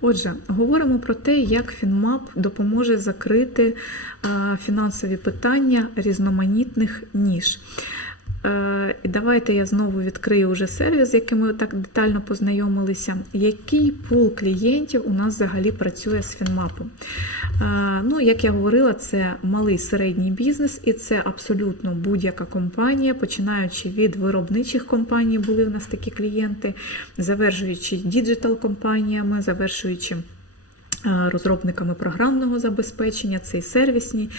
Отже, говоримо про те, як Фінмап допоможе закрити фінансові питання різноманітних ніж. Е, І давайте я знову відкрию вже сервіс, з яким ми так детально познайомилися. Який пул клієнтів у нас взагалі працює з Фінмапом? Е, Ну, як я говорила, це малий середній бізнес, і це абсолютно будь-яка компанія, починаючи від виробничих компаній, були в нас такі клієнти, завершуючи діджитал-компаніями, завершуючи. Е, Розробниками програмного забезпечення, це і сервісні,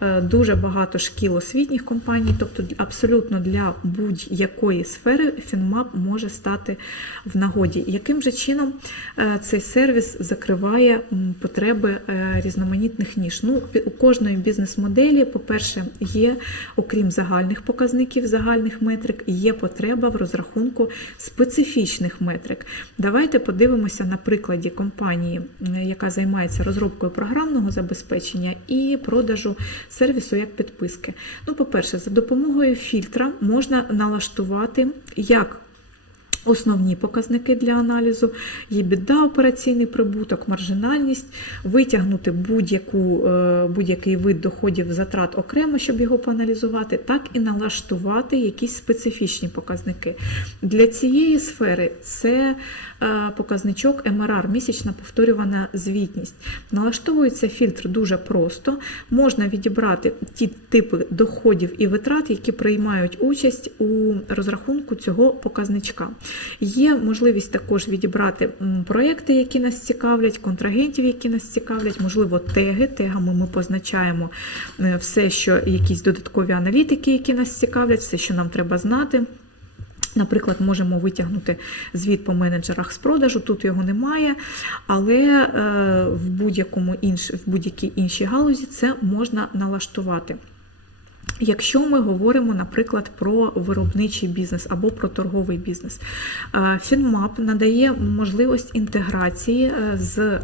е, дуже багато шкіл освітніх компаній, тобто абсолютно для будь-якої сфери Фінмап може стати в нагоді. Яким же чином е, цей сервіс закриває потреби різноманітних ніж? Ну, у кожної бізнес-моделі, по-перше, є, окрім загальних показників, загальних метрик, є потреба в розрахунку специфічних метрик. Давайте подивимося на прикладі компанії, яка займається розробкою програмного забезпечення і продажу сервісу як підписки. Ну, по-перше, за допомогою фільтра можна налаштувати як Основні показники для аналізу є біда, операційний прибуток, маржинальність, витягнути е, будь-який вид доходів затрат окремо, щоб його поаналізувати, так і налаштувати якісь специфічні показники. Для цієї сфери це е, показничок МРР, місячна повторювана звітність. Налаштовується фільтр дуже просто. Можна відібрати ті типи доходів і витрат, які приймають участь у розрахунку цього показничка. Є можливість також відібрати проекти, які нас цікавлять, контрагентів, які нас цікавлять, можливо, теги. Тегами ми позначаємо е, все, що якісь додаткові аналітики, які нас цікавлять, все, що нам треба знати. Наприклад, можемо витягнути звіт по менеджерах з продажу, тут його немає, але е, в будь-якій іншій галузі це можна налаштувати. Якщо ми говоримо, наприклад, про виробничий бізнес або про торговий бізнес, Фінмап надає можливість інтеграції е, з е,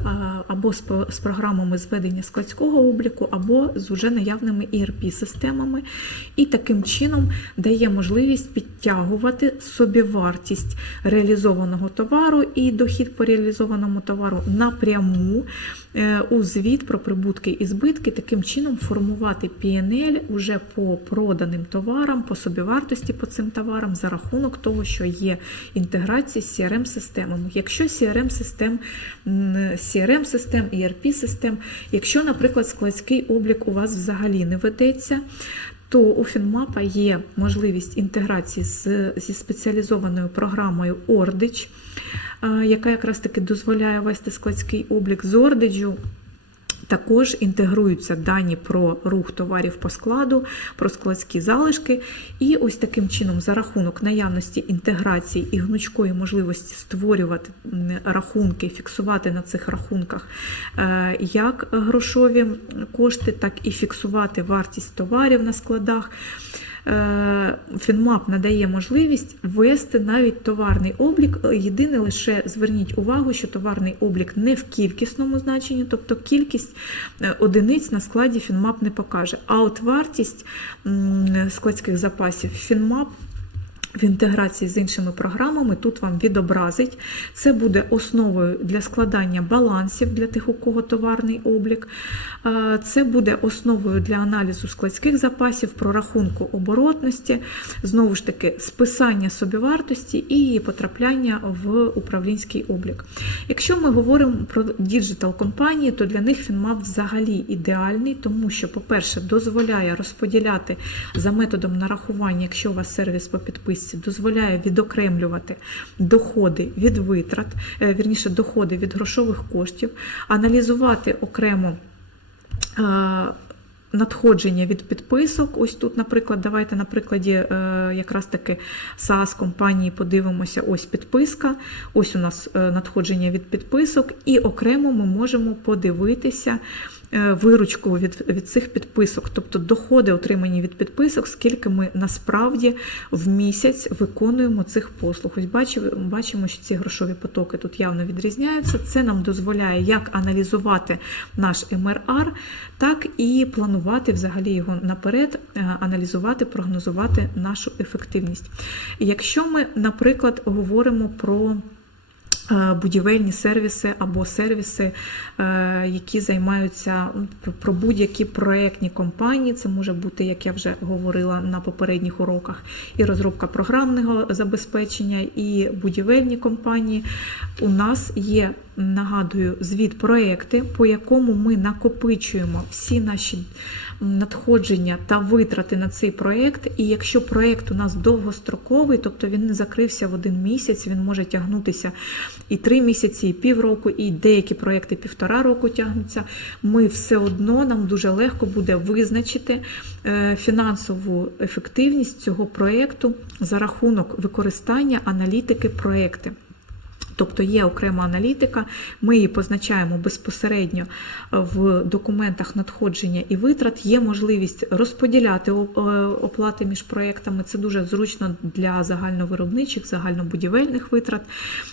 або з програмами зведення складського обліку, або з уже наявними ERP-системами, і таким чином дає можливість підтягувати собівартість реалізованого товару і дохід по реалізованому товару напряму е, у звіт про прибутки і збитки, таким чином формувати PNL уже по проданим товарам, по собівартості по цим товарам за рахунок того, що є інтеграція з CRM-системами. Якщо CRM-систем, CRM-систем, ERP-систем, якщо, наприклад, складський облік у вас взагалі не ведеться, то у Фінмапа є можливість інтеграції з, зі спеціалізованою програмою Ордич, яка якраз таки дозволяє вести складський облік з Ордиджу. Також інтегруються дані про рух товарів по складу, про складські залишки, і ось таким чином, за рахунок наявності інтеграції і гнучкої можливості створювати рахунки, фіксувати на цих рахунках е, як грошові кошти, так і фіксувати вартість товарів на складах. Е, Фінмап надає можливість вести навіть товарний облік. Єдине лише зверніть увагу, що товарний облік не в кількісному значенні, тобто кількість е, одиниць на складі Фінмап не покаже. А от вартість складських запасів Фінмап в інтеграції з іншими програмами тут вам відобразить. Це буде основою для складання балансів для тих, у кого товарний облік. Е, Це буде основою для аналізу складських запасів, прорахунку оборотності, знову ж таки, списання собівартості і потрапляння в управлінський облік. Якщо ми говоримо про діджитал компанії, то для них Фінмап взагалі ідеальний, тому що, по-перше, дозволяє розподіляти за методом нарахування, якщо у вас сервіс по підписці, дозволяє відокремлювати доходи від витрат, е, вірніше доходи від грошових коштів, аналізувати окремо. е, Надходження від підписок. Ось тут, наприклад, давайте на прикладі е, якраз таки SaaS компанії подивимося. Ось підписка, ось у нас надходження від підписок, і окремо ми можемо подивитися виручку від, від цих підписок, тобто доходи, отримані від підписок, скільки ми насправді в місяць виконуємо цих послуг. Ось бачимо, бачимо, що ці грошові потоки тут явно відрізняються. Це нам дозволяє як аналізувати наш МРР, так і планувати взагалі його наперед, е, аналізувати, прогнозувати нашу ефективність. Якщо ми, наприклад, говоримо про е, будівельні сервіси або сервіси, е, які займаються ну, про- про будь-які проектні компанії. Це може бути, як я вже говорила на попередніх уроках, і розробка програмного забезпечення, і будівельні компанії. У нас є, нагадую, звіт проекти, по якому ми накопичуємо всі наші надходження та витрати на цей проект. І якщо проект у нас довгостроковий, тобто він не закрився в один місяць, він може тягнутися і три місяці, і півроку, і деякі проекти півтора року тягнуться. Ми все одно нам дуже легко буде визначити е, фінансову ефективність цього проекту за рахунок використання аналітики проекти. Тобто є окрема аналітика, ми її позначаємо безпосередньо в документах надходження і витрат. Є можливість розподіляти е, оплати між проектами. Це дуже зручно для загальновиробничих, загальнобудівельних витрат,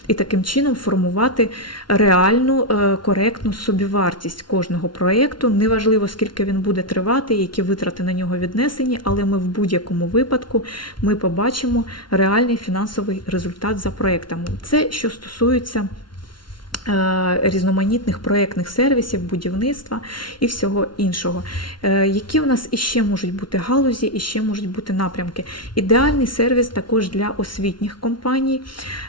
і таким чином формувати реальну е, коректну собівартість кожного проекту. Неважливо, скільки він буде тривати, які витрати на нього віднесені, але ми в будь-якому випадку ми побачимо реальний фінансовий результат за проектами. Це що стосується е, різноманітних проєктних сервісів, будівництва і всього іншого. Е, Які у нас іще можуть бути галузі, і ще можуть бути напрямки? Ідеальний сервіс також для освітніх компаній.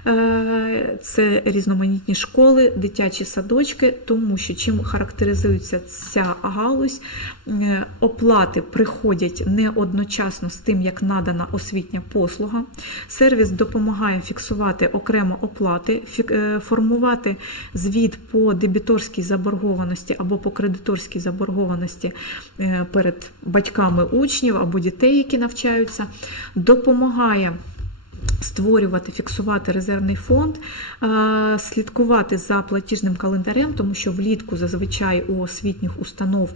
Е, Це різноманітні школи, дитячі садочки, тому що чим характеризується ця галузь, Е, оплати приходять не одночасно з тим, як надана освітня послуга. Сервіс допомагає фіксувати окремо оплати, е, формувати звіт по дебіторській заборгованості або по кредиторській заборгованості е, перед батьками учнів або дітей, які навчаються, допомагає. Створювати, фіксувати резервний фонд, слідкувати за платіжним календарем, тому що влітку зазвичай у освітніх установ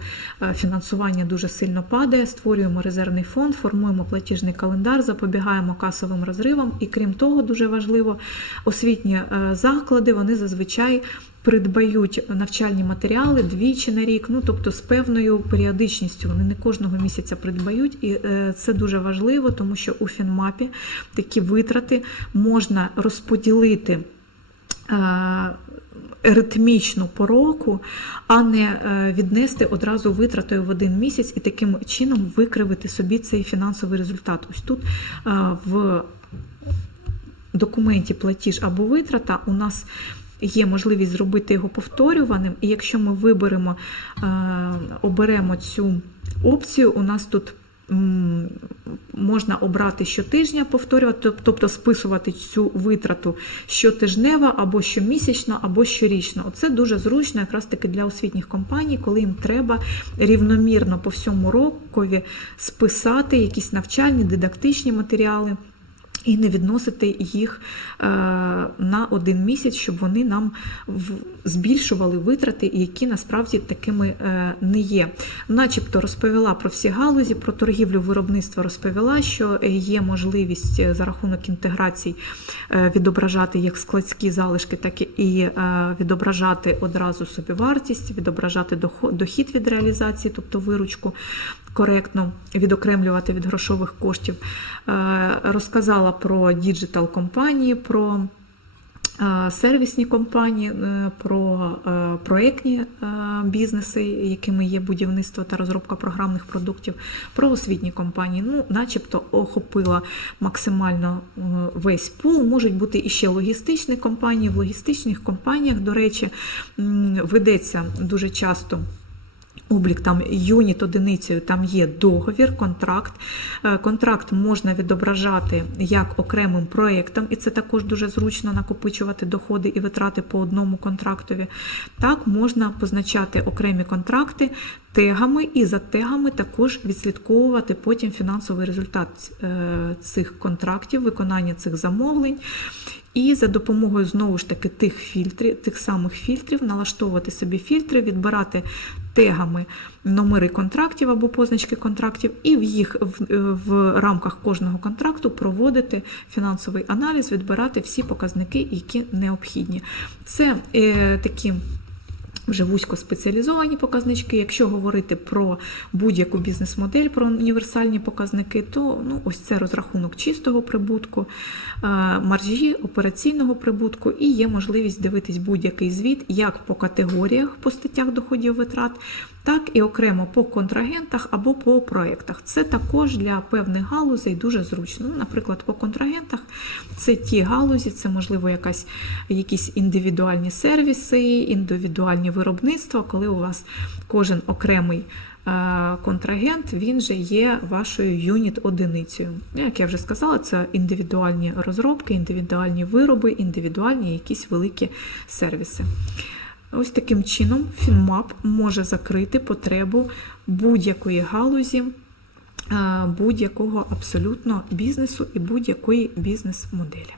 фінансування дуже сильно падає. Створюємо резервний фонд, формуємо платіжний календар, запобігаємо касовим розривам. І крім того, дуже важливо, освітні заклади вони зазвичай придбають навчальні матеріали двічі на рік, ну тобто з певною періодичністю. Вони не кожного місяця придбають, і е, це дуже важливо, тому що у Фінмапі такі витрати можна розподілити. е, Ритмічно по року, а не е, віднести одразу витратою в один місяць і таким чином викривити собі цей фінансовий результат. Ось тут в документі платіж або витрата у нас є можливість зробити його повторюваним, і якщо ми виберемо, е, оберемо цю опцію, у нас тут можна обрати щотижня повторювати, тобто списувати цю витрату щотижнево або щомісячно, або щорічно. Оце дуже зручно якраз таки для освітніх компаній, коли їм треба рівномірно по всьому рокові списати якісь навчальні, дидактичні матеріали. І не відносити їх е, на один місяць, щоб вони нам збільшували витрати, які насправді такими е, не є. Начебто розповіла про всі галузі, про торгівлю виробництва розповіла, що є можливість е, за рахунок інтеграцій відображати як складські залишки, так і відображати одразу собівартість, відображати дохід від реалізації, тобто виручку коректно відокремлювати від грошових коштів. Е, Про діджитал компанії, про сервісні компанії, е, про е, проектні е, бізнеси, якими є будівництво та розробка програмних продуктів, про освітні компанії. Ну, начебто охопила максимально весь пул. Можуть бути іще логістичні компанії. В логістичних компаніях, до речі, ведеться дуже часто. Облік там юніт одиницею, там є договір, контракт. Е, Контракт можна відображати як окремим проєктом, і це також дуже зручно накопичувати доходи і витрати по одному контрактові. Так можна позначати окремі контракти тегами, і за тегами також відслідковувати потім фінансовий результат е, цих контрактів, виконання цих замовлень. І за допомогою знову ж таки тих фільтрів, тих самих фільтрів, налаштовувати собі фільтри, відбирати тегами номери контрактів або позначки контрактів, і в їх в, в рамках кожного контракту проводити фінансовий аналіз, відбирати всі показники, які необхідні. Це е, такі вже вузькоспеціалізовані показнички. Якщо говорити про будь-яку бізнес-модель, про універсальні показники, то ну, ось це розрахунок чистого прибутку, е, маржі операційного прибутку, і є можливість дивитись будь-який звіт як по категоріях по статтях доходів витрат, так і окремо по контрагентах або по проєктах. Це також для певних галузей дуже зручно. Ну, Наприклад, по контрагентах це ті галузі, це можливо якась, якісь індивідуальні сервіси, індивідуальні виробництва, коли у вас кожен окремий е, контрагент він же є вашою юніт-одиницею. Як я вже сказала, це індивідуальні розробки, індивідуальні вироби, індивідуальні якісь великі сервіси. Ось таким чином Фінмап може закрити потребу будь-якої галузі, е, будь-якого абсолютно бізнесу і будь-якої бізнес-моделі.